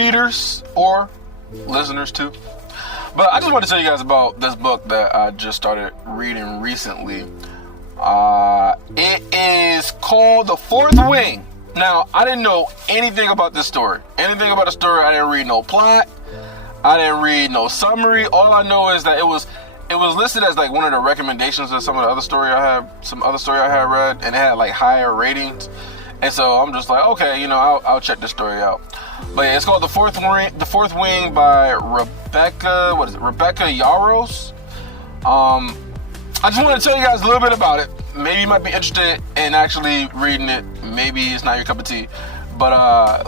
readers or listeners too. But I just want to tell you guys about this book that I just started reading recently. It is called The Fourth Wing. Now, I didn't know anything about this story. Anything about the story, I didn't read no plot. I didn't read no summary. All I know is that it was listed as like one of the recommendations of some other story I had read, and it had like higher ratings. And so I'm just like, okay, I'll check this story out. But yeah, it's called The Fourth Wing by Rebecca Yarros. I just want to tell you guys a little bit about it. Maybe you might be interested in actually reading it. Maybe it's not your cup of tea. But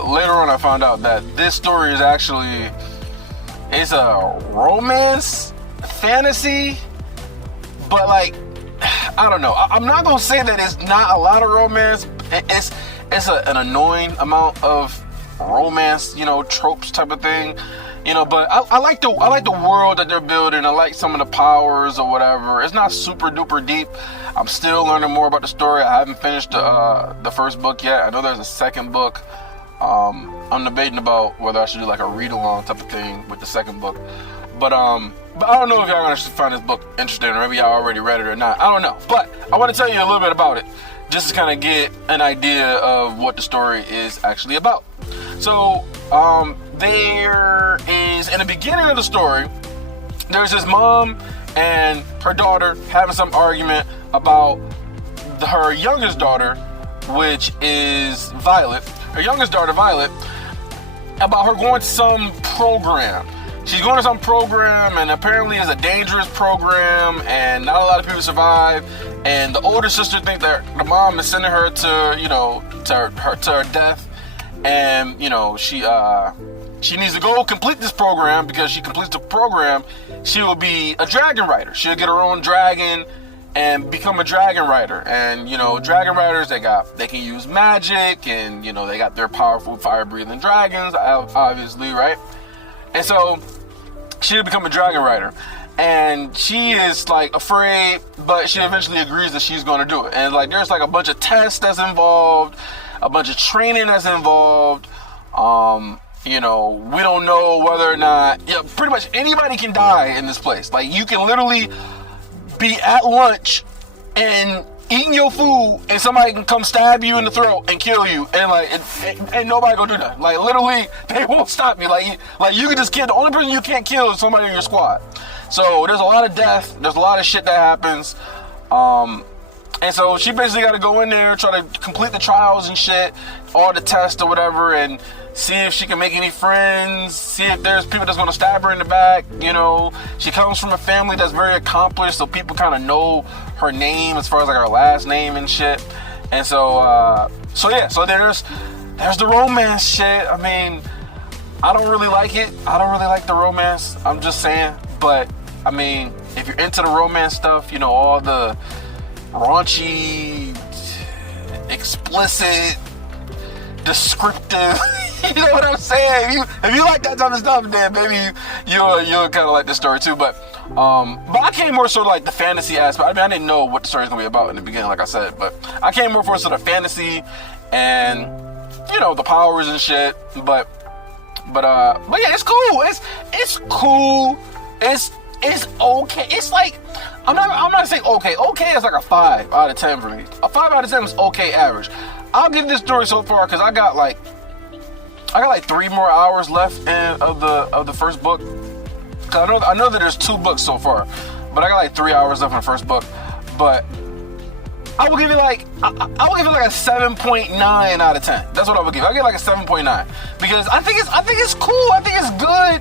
later on I found out that this story is actually, it's a romance fantasy, but like, I don't know. I'm not going to say that it's not a lot of romance. It's an annoying amount of romance, tropes type of thing. But I like the world that they're building. I like some of the powers or whatever. It's not super duper deep. I'm still learning more about the story. I haven't finished the first book yet. I know there's a second book. I'm debating about whether I should do like a read along type of thing with the second book. But I don't know if y'all gonna find this book interesting, or maybe y'all already read it or not. I don't know. But I want to tell you a little bit about it, just to kind of get an idea of what the story is actually about. So, there is, in the beginning of the story, there's this mom and her daughter having some argument about her youngest daughter, which is Violet. Her youngest daughter, Violet, about her going to some program. She's going to some program, and apparently it's a dangerous program, and not a lot of people survive. And the older sister thinks that the mom is sending her to her death. And she needs to go complete this program, because she completes the program, she will be a dragon rider. She'll get her own dragon and become a dragon rider. And dragon riders, they can use magic, and they got their powerful fire breathing dragons, obviously, right? And so she'll become a dragon rider. And she is like afraid, but she eventually agrees that she's going to do it. And like there's like a bunch of tests that's involved, a bunch of training that's involved. We don't know whether or not, pretty much anybody can die in this place. Like you can literally be at lunch and eating your food, and somebody can come stab you in the throat and kill you, and ain't nobody gonna do that. Like literally, they won't stop you. Like you can just kill. The only person you can't kill is somebody in your squad. So there's a lot of death. There's a lot of shit that happens. And so she basically got to go in there, try to complete the trials and shit, all the tests or whatever, and see if she can make any friends, see if there's people that's going to stab her in the back. She comes from a family that's very accomplished, so people kind of know her name as far as like her last name and shit. And so there's the romance shit. I mean, I don't really like it. I don't really like the romance. I'm just saying. But I mean, if you're into the romance stuff, all the raunchy, explicit, descriptive, you know what I'm saying? If you like that type of stuff, then maybe you'll kind of like this story too. But I came more so like the fantasy aspect. I mean, I didn't know what the story was gonna be about in the beginning, like I said, but I came more for sort of fantasy and the powers and shit. But yeah, it's cool. It's cool. It's okay. It's like, I'm not saying okay. Okay is like a 5 out of 10 for me. A 5 out of 10 is okay average. I'll give this story so far because I got like 3 more hours left of the first book. Cause I know that there's 2 books so far, but I got like 3 hours left in the first book. But I will give it like a 7.9 out of 10. That's what I would give. I'll give like a 7.9 because I think it's cool. I think it's good.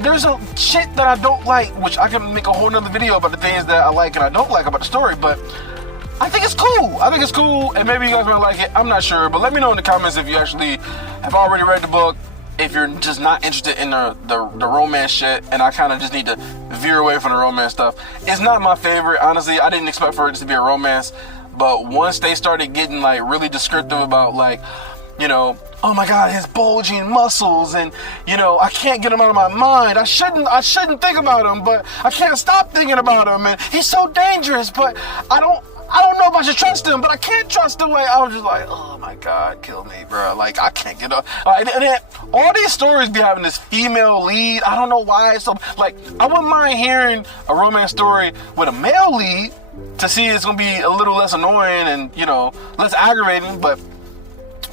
There's a shit that I don't like, which I can make a whole nother video about the things that I like and I don't like about the story, but I think it's cool. And maybe you guys might like it. I'm not sure, but let me know in the comments if you actually have already read the book, if you're just not interested in the romance shit, and I kind of just need to veer away from the romance stuff. It's not my favorite, honestly. I didn't expect for it to be a romance, but once they started getting like really descriptive about like, oh my God, his bulging muscles, and I can't get him out of my mind. I shouldn't think about him, but I can't stop thinking about him, and he's so dangerous. But I I don't know if I should trust him, but I can't trust him. Like, I was just like, oh my God, kill me, bro. Like, I can't get up. And then all these stories be having this female lead. I don't know why. So, like, I wouldn't mind hearing a romance story with a male lead to see it's gonna be a little less annoying and, you know, less aggravating. But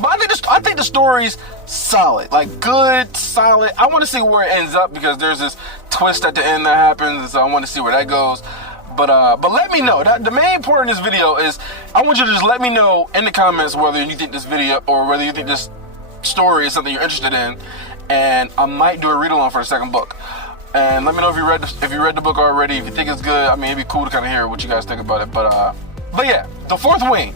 I think the story's solid, like good, solid. I want to see where it ends up because there's this twist at the end that happens, so I want to see where that goes. But let me know. The main part in this video is I want you to just let me know in the comments whether you think this video or whether you think this story is something you're interested in, and I might do a read along for the second book. And let me know if you read the book already. If you think it's good, I mean, it'd be cool to kind of hear what you guys think about it. But yeah, The Fourth Wing.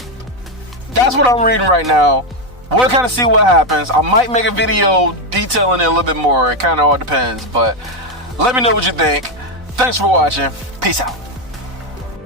That's what I'm reading right now. We'll kind of see what happens. I might make a video detailing it a little bit more. It kind of all depends. But let me know what you think. Thanks for watching. Peace out.